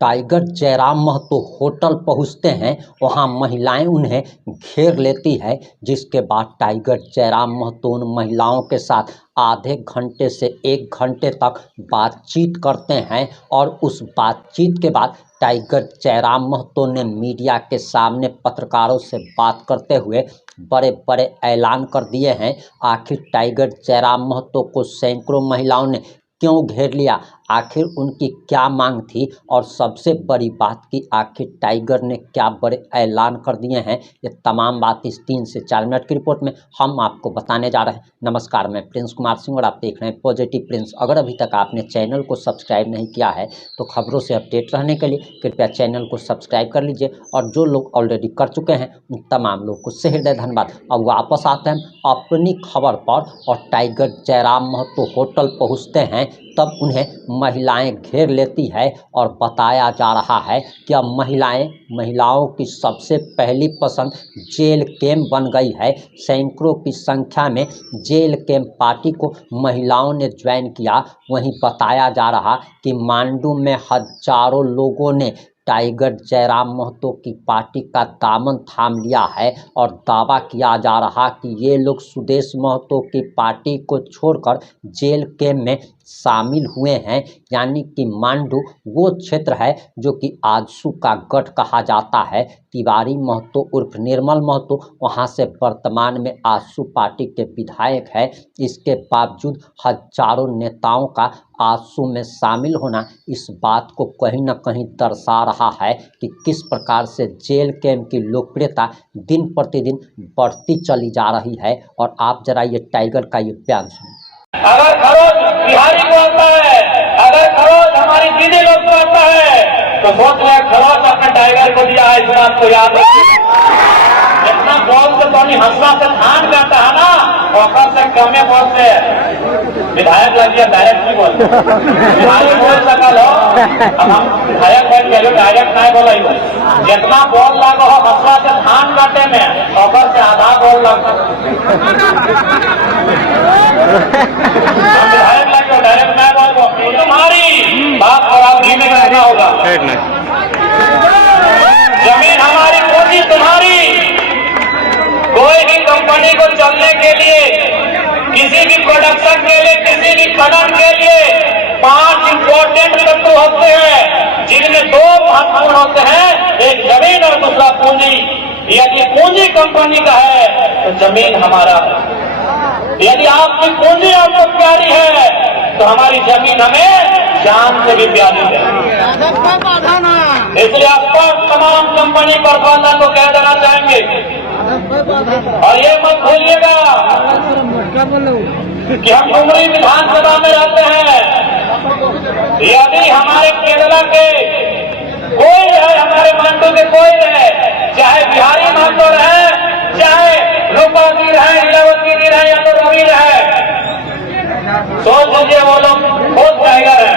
Tiger Jairam Mahato hotel पहुंचते हैं, वहां महिलाएं उन्हें घेर लेती है, जिसके बाद टाइगर जयराम महतो उन महिलाओं के साथ आधे घंटे से 1 घंटे तक बातचीत करते हैं। और उस बातचीत के बाद टाइगर जयराम महतो ने मीडिया के सामने पत्रकारों से बात करते हुए बड़े बड़े ऐलान कर दिए हैं। आखिर टाइगर जयराम महतो को सैकड़ों महिलाओं ने क्यों घेर लिया, आखिर उनकी क्या मांग थी, और सबसे बड़ी बात की आखिर टाइगर ने क्या बड़े ऐलान कर दिए हैं, ये तमाम बात इस 3 से 4 मिनट की रिपोर्ट में हम आपको बताने जा रहे हैं। नमस्कार, मैं प्रिंस कुमार सिंह और आप देख रहे हैं पॉजिटिव प्रिंस। अगर अभी तक आपने चैनल को सब्सक्राइब नहीं किया है तो खबरों से अपडेट रहने के लिए कृपया चैनल को सब्सक्राइब कर लीजिए, और जो लोग ऑलरेडी कर चुके हैं उन तमाम लोग को सहृदय धन्यवाद। अब वापस आते हैं अपनी खबर पर, और टाइगर जयराम महतो होटल पहुँचते हैं तब उन्हें महिलाएं घेर लेती है, और बताया जा रहा है कि अब महिलाओं की सबसे पहली पसंद जेल कैंप बन गई है। सैकड़ों की संख्या में जेल कैंप पार्टी को महिलाओं ने ज्वाइन किया। वहीं बताया जा रहा कि मांडू में हजारों लोगों ने टाइगर जयराम महतो की पार्टी का दामन थाम लिया है, और दावा किया जा रहा कि ये लोग सुदेश महतो की पार्टी को छोड़कर जेल कैंप में शामिल हुए हैं। यानी कि मांडू वो क्षेत्र है जो कि आजसू का गढ़ कहा जाता है। तिवारी महतो उर्फ निर्मल महतो वहाँ से वर्तमान में आजसू पार्टी के विधायक है। इसके बावजूद हजारों नेताओं का आजसू में शामिल होना इस बात को कहीं न कहीं दर्शा रहा है कि किस प्रकार से जेल कैंप की लोकप्रियता दिन प्रतिदिन बढ़ती चली जा रही है। और आप जरा ये टाइगर का ये बयान सुनिए। अगर खरोच बिहारी को आता है, अगर खरोच हमारी दीदी लोग को आता है, तो सोच रहे खरोच अपने टाइगर को दिया है। इस बात को याद रखिए। जितना बॉल से तो हंसवा से धान काटा है ना, और से कमे बॉल से विधायक लग गया डायरेक्ट नहीं बोल। बिहारी बोल सका लो, अब हम विधायक बन गए, डायरेक्ट नहीं बोला। जितना बॉल लागो हो हंसवा से धान काटे में, और से आधा बॉल लगता विधायक लग गए डायरेक्ट मैं बोल। तुम्हारी बात खराब नहीं में करना होगा। जमीन हमारी, पूंजी तुम्हारी। कोई भी कंपनी को चलने के लिए, किसी भी प्रोडक्शन के लिए, किसी भी खनन के लिए 5 इंपॉर्टेंट तत्व होते हैं, जिनमें 2 महत्वपूर्ण होते हैं, एक जमीन और दूसरा पूंजी। यदि पूंजी कंपनी का है तो जमीन हमारा है। यदि आपकी पूंजी आपको प्यारी है तो हमारी जमीन हमें जान से भी प्यारी है। इसलिए आपको तमाम कंपनी प्रबंधन को कह देना चाहेंगे, और ये मत भूलिएगा कि हम डुमरी विधानसभा में रहते हैं। यदि हमारे केरला के कोई रहे, हमारे मांडू के कोई रहे, चाहे बिहारी महतो रहे, चाहे रूपावती रहे, लीलावती रहे, या तो रवि रहे, सोच लीजिए वो लोग बहुत टाइगर है।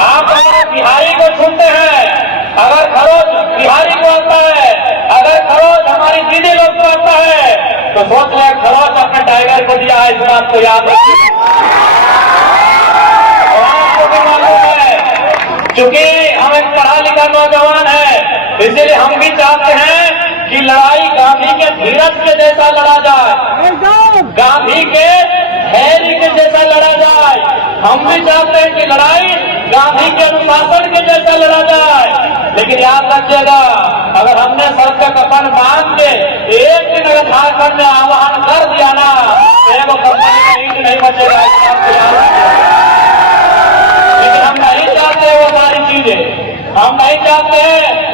आप अगर बिहारी को सुनते हैं, अगर खरोच बिहारी को आता है, अगर खरोच हमारी दीदी लोग को आता है, तो सोच रहे खरोच अपने टाइगर को दिया है। इस बात को याद रखिए। और आपको भी मालूम है, क्योंकि हम एक पढ़ा लिखा नौजवान है, इसलिए हम भी चाहते हैं कि लड़ाई गांधी के धीरज के जैसा लड़ा जाए, गांधी के धैर्य के जैसा लड़ा जाए। हम भी चाहते हैं कि लड़ाई गांधी के अनुशासन के जैसा लड़ा जाए। लेकिन याद रखिएगा, अगर हमने सर का कफन बांध के एक दिन अगर झारखंड में आह्वान कर दिया ना, तो एगो कंपनी का ईंट नहीं बचेगा। लेकिन हम नहीं चाहते वो सारी चीजें। हम नहीं चाहते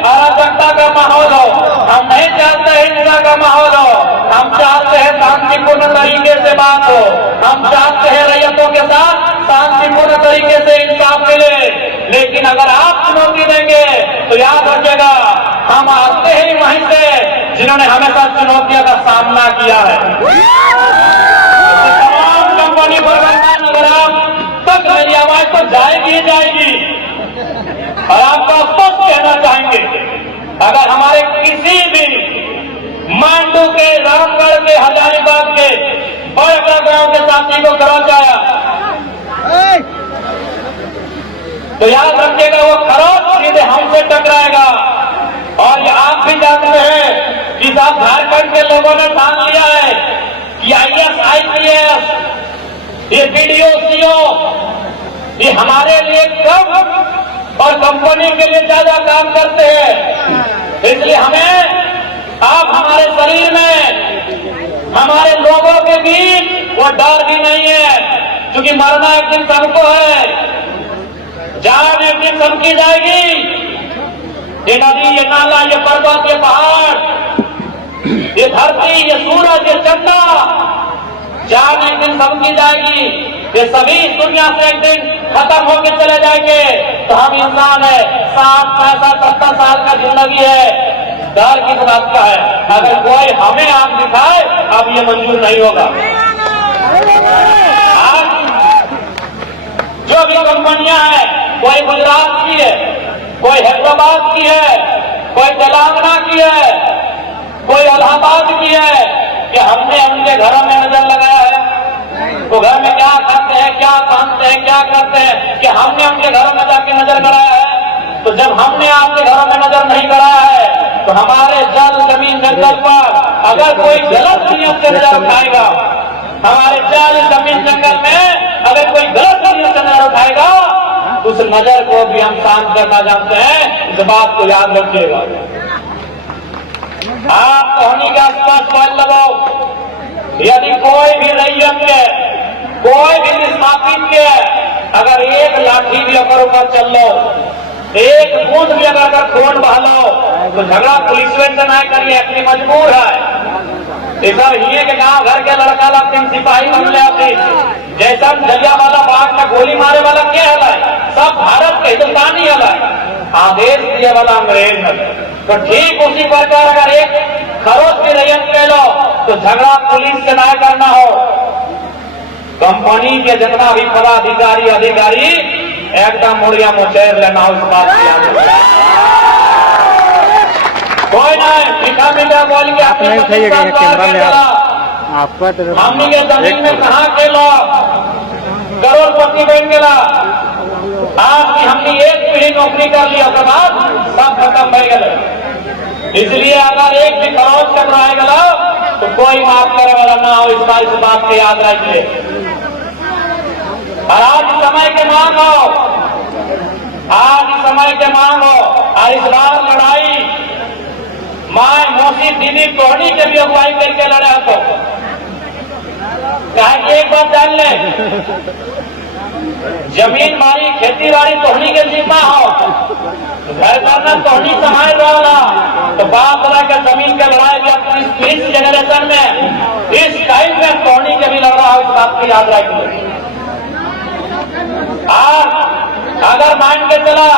अराजकता का माहौल हो, हम नहीं चाहते हिंसा का माहौल हो। हम चाहते हैं शांतिपूर्ण तरीके से बात हो, हम चाहते हैं रैयतों के साथ शांतिपूर्ण तरीके से इंसाफ मिले। लेकिन अगर आप चुनौती देंगे तो याद रखिएगा, हम आते ही वहीं से जिन्होंने हमेशा चुनौतियों का सामना किया है। तमाम कंपनी प्रबंधन, अगर आप तक मेरी आवाज तो जाएगी ही जाएगी, और आपको स्पष्ट कहना चाहेंगे, अगर हमारे किसी भी मांडू के, रामगढ़ के, हजारीबाग के बड़े बड़े गांव के साथी को खरोच आया, तो याद रखिएगा वो खरोच सीधे हमसे टकराएगा। और ये आप भी जानते हैं कि साहब झारखंड के लोगों ने ठान लिया है कि IAS, IPS, ये BDO, CO ये हमारे लिए कम और कंपनी के लिए ज्यादा काम करते हैं। इसलिए हमें आप हमारे शरीर में, हमारे लोगों के बीच वो डर भी नहीं है, क्योंकि मरना एक दिन सबको है, जान एक दिन सबकी जाएगी। ये नदी, ये नाला, ये पर्वत, ये पहाड़, ये धरती, ये सूरज, ये चंदा, जान एक दिन सबकी जाएगी। ये सभी दुनिया से एक दिन खत्म होकर चले जाएंगे। तो हम इंसान है, 60, 65, 70 साल का जिंदगी है, डर किस बात का है? अगर कोई हमें आंख दिखाए, अब ये मंजूर नहीं होगा। आज जो भी कंपनियां हैं, कोई गुजरात की है, कोई हैदराबाद की है, कोई तेलंगाना की है, कोई इलाहाबाद की है, कि हमने उनके घरों में नजर लगाया है? वो घर में क्या खाते हैं, क्या पहनते हैं, क्या करते हैं, कि हमने उनके घरों में जाके नजर कराया है? तो जब हमने आपके घरों में नजर नहीं कराया है, तो हमारे जल, जमीन, जंगल पर अगर कोई गलत नियत से नजर उठाएगा, हमारे जल, जमीन, जंगल में अगर कोई गलत नियत से नजर उठाएगा, उस नजर को भी हम शांत करना जानते हैं। इस बात को याद रखिएगा। आप कहानी के आसपास सवाल लगाओ, यदि कोई भी रैयत के, कोई भी विस्थापित के अगर एक लाठी भी अगर ऊपर चल लो, एक बूंद भी अगर खून बहा लो, तो झगड़ा पुलिस से नहीं करिए, अपनी मजबूर है। सब ये के गांव घर के लड़का ला सिपाही बन ले अपनी, जैसा जलियांवाला बाग में गोली मारे वाला क्या है? सब भारत के हिंदुस्तानी है, आदेश दिए वाला अंग्रेज है। तो ठीक उसी प्रकार अगर एक खरोच की रैयत ले लो, तो झगड़ा पुलिस से ना करना हो, कंपनी के जितना भी पदाधिकारी, अधिकारी एकदम मुड़िया मुचेर लेना हो। इस बात की याद रखिए। कोई नहीं मीठा मीठा बोल के आपने आपका हमनी के जमीन में कहा के लो करोड़पति बन गया। आज की हमने एक पीढ़ी नौकरी कर लिया, उसके बाद सब खत्म हो गए। इसलिए अगर एक भी खरोच टकराए गला, तो कोई माफ करे वाला ना हो। इस बात को याद रखिए। और आज समय के मांग हो, आज समय के मांग हो। और इस बार लड़ाई माए, मौसी, दीदी, टोहनी के भी अगुवाई करके लड़ा तो कहा एक बात जान ले, जमीन बाड़ी, खेती बाड़ी टोहनी के जिम्मा हो, घर करना टोहनी संभाल रहा। तो बाप दादा के जमीन के लड़ाई भी इस जनरेशन में, इस टाइम में टोहनी के भी लड़ रहा हो। इस बात की याद रखिए। आज अगर मान के चला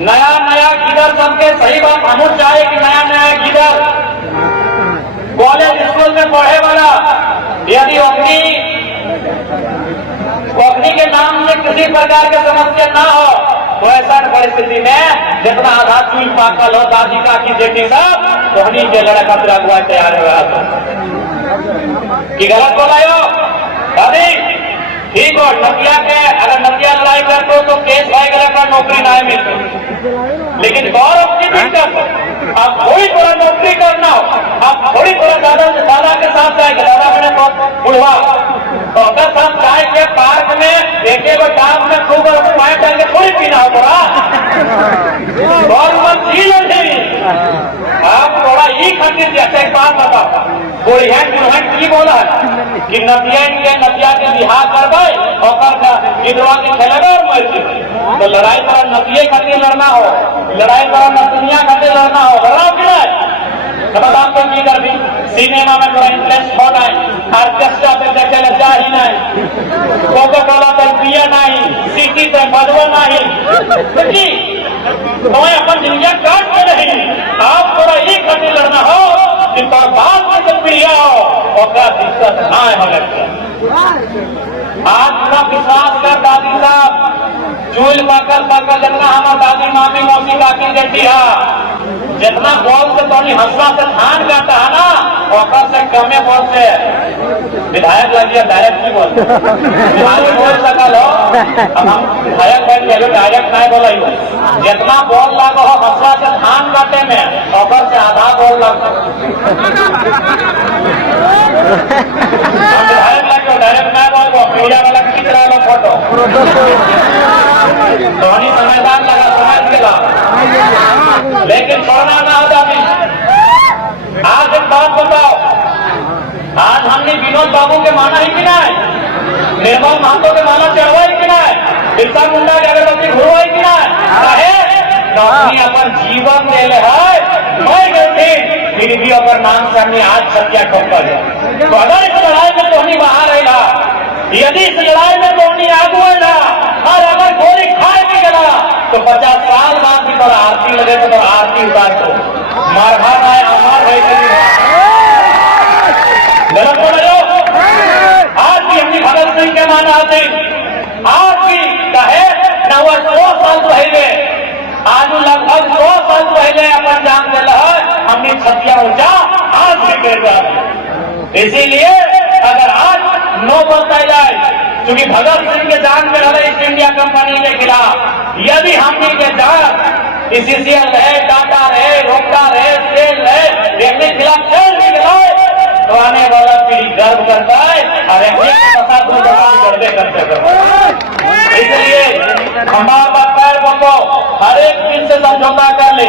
नया नया गिदर सबके, सही बात हम चाहे कि नया नया गिदर कॉलेज स्कूल में पढ़े वाला यदि अग्नि के नाम से किसी प्रकार की समस्या ना हो, तो ऐसा परिस्थिति में जितना आधा चूल पाकल हो, दादी काकी बेटी सब तोहनी के लड़का अगुआ तैयार हो रहा था कि गलत बोलायो दादी ठीक हो। नदिया के अगर नदिया लड़ाई करते हो तो केस भाई गलत का नौकरी ना मिलती, लेकिन गौरव की दिक्कत अब थोड़ी थोड़ा नौकरी करना हो, अब थोड़ी थोड़ा दादा के साथ जाएगा। दादा मैंने बहुत बुढ़वा तो अगर साथ जाए के पार्क में एक टाप में खूब पाइप डाल के थोड़ी पीना हो थोड़ा गौरव झील आप थोड़ा ही खातिर। जैसे एक बात बताओ, कोई है की बोला है कि नदिया के बिहार करबे और गिदवा के खेलेगा और मर जाए। तो लड़ाई तरह नदिये खातिर लड़ना हो, लड़ाई तरह नदिया खातिर लड़ना हो, लड़ाओ कि नहीं? तो बताओ तो की कर भी सिनेमा में थोड़ा इंटरेस्ट हो नहीं, ऑर्केस्ट्रा पे देखे ले जा ही नहीं, कोको कोला पे पिया नहीं, सिटी पे बजवा नहीं, तो अपन जिंदगी काट के नहीं। आप थोड़ा ही खातिर लड़ना हो कि बाद में जब पिया हो और क्या दिक्कत ना हो लगता। आज पूरा विश्वास कर दादी साहब चूल पाकर जितना हमारा दादी, मामी, मौसी, काकी बेटी है जितना बॉल से तो हंसला से धान गाता है ना, ओकर से कमे बॉल से विधायक लगिए डायरेक्ट नहीं बोल विधायक बोल सकल हो। अब हम विधायक बन गए डायरेक्ट नहीं बोला, जितना बॉल लागो हो हंसला से धान काटे में ओकर से आधा बॉल लग विधायक लगे डायरेक्ट नहीं बोल मीडिया वाला खींच रहा लो फोटो धोनी समझदार लगा समझ के ला, लेकिन छोड़ना ना होता भी। आज एक बात बताओ, आज हमने विनोद बाबू के माना ही कि नहीं, निर्मल महतो के माना चढ़वाई कि नहीं, बिरसा मुंडा के अगरबत्ती घुरवाई कि नहीं, अपनी अपन जीवन दे ले है मैं गलती फिर भी अगर नाम से हमने आज सत्या ठोकर है। तो अगर इस लड़ाई में धोनी बाहर रहेगा, यदि इस लड़ाई में धोनी आगू है और अगर गोली खाए भी गया तो 50 साल बाद भी तोरा आरती लगे तो तोरा आरती उतार दो मार भार आए अमार भाई गलत बोल रहे हो। आज भी हमने भगत सिंह के माना आते, आज भी कहे न वो 100 साल पहले, आज लगभग 100 साल पहले अपन जान दिल है हमने छतिया ऊंचा आज भी गिर गया। इसीलिए अगर आज नो बोलता जाए, क्योंकि भगत सिंह के जान में रहे ईस्ट इंडिया कंपनी के खिलाफ, यदि हमने के जान सीसीएल रहे, टाटा रहे, रोका रहे, सेल रहे, इनके खिलाफ खेल भी गए तो आने वाला पीढ़ी गर्व करता है और गर्वे करते। इसलिए हमारा पैर बंदो हर एक चीज से समझौता कर ले,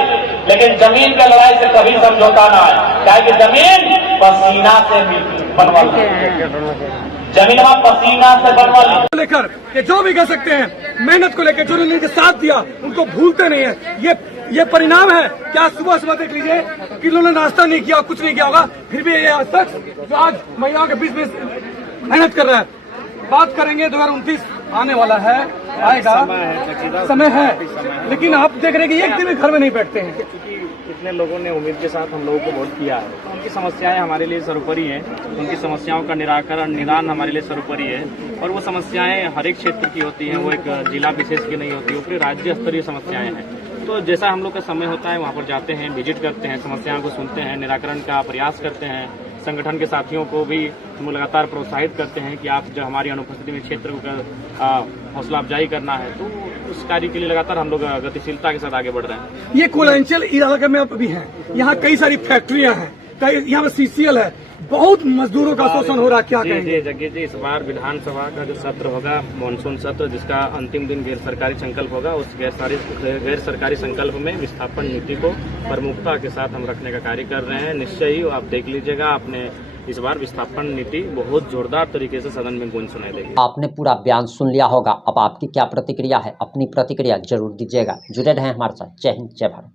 लेकिन जमीन की लड़ाई से कभी समझौता ना है, क्या कि जमीन पसीना से बनवा जमीन में पसीना से बनवा लेकर कि जो भी कह सकते हैं, मेहनत को लेकर जो उन्होंने साथ दिया उनको भूलते नहीं है। ये परिणाम है कि आज सुबह सुबह देख लीजिए कि उन्होंने नाश्ता नहीं किया, कुछ नहीं किया होगा, फिर भी ये शख्स जो आज महिलाओं के बीच में मेहनत कर रहा है। बात करेंगे 2029 आने वाला है, आएगा समय है, लेकिन आप देख रहे हैं कि एक दिन में घर में नहीं बैठते हैं। कितने लोगों ने उम्मीद के साथ हम लोगों को वोट किया है, तो उनकी समस्याएं हमारे लिए सर्वोपरि हैं, उनकी समस्याओं का निदान हमारे लिए सर्वोपरि है। और वो समस्याएं हर एक क्षेत्र की होती हैं, वो एक जिला विशेष की नहीं होती, वो पूरी राज्य स्तरीय समस्याएं हैं। तो जैसा हम लोग का समय होता है वहाँ पर जाते हैं, विजिट करते हैं, समस्याओं को सुनते हैं, निराकरण का प्रयास करते हैं। संगठन के साथियों को भी हम लगातार प्रोत्साहित करते हैं कि आप जो हमारी अनुपस्थिति में क्षेत्र का हौसला अफजाई करना है, तो उस कार्य के लिए लगातार हम लोग गतिशीलता के साथ आगे बढ़ रहे हैं। ये कोलांचल इलाके में भी है, यहाँ कई सारी फैक्ट्रियां हैं, यहाँ पर सीसीएल है, बहुत मजदूरों का शोषण हो रहा है। क्या कहेंगे? जी जगह जी, इस बार विधानसभा का जो सत्र होगा, मानसून सत्र, जिसका अंतिम दिन गैर सरकारी संकल्प होगा, उस गैर सरकारी संकल्प में विस्थापन नीति को प्रमुखता के साथ हम रखने का कार्य कर रहे हैं। निश्चय ही आप देख लीजिएगा, आपने इस बार विस्थापन नीति बहुत जोरदार तरीके से सदन में गूंज सुनाई देगी। आपने पूरा बयान सुन लिया होगा, अब आपकी क्या प्रतिक्रिया है? अपनी प्रतिक्रिया जरूर दीजिएगा। जुड़े रहें हमारे साथ। जय हिंद, जय भारत।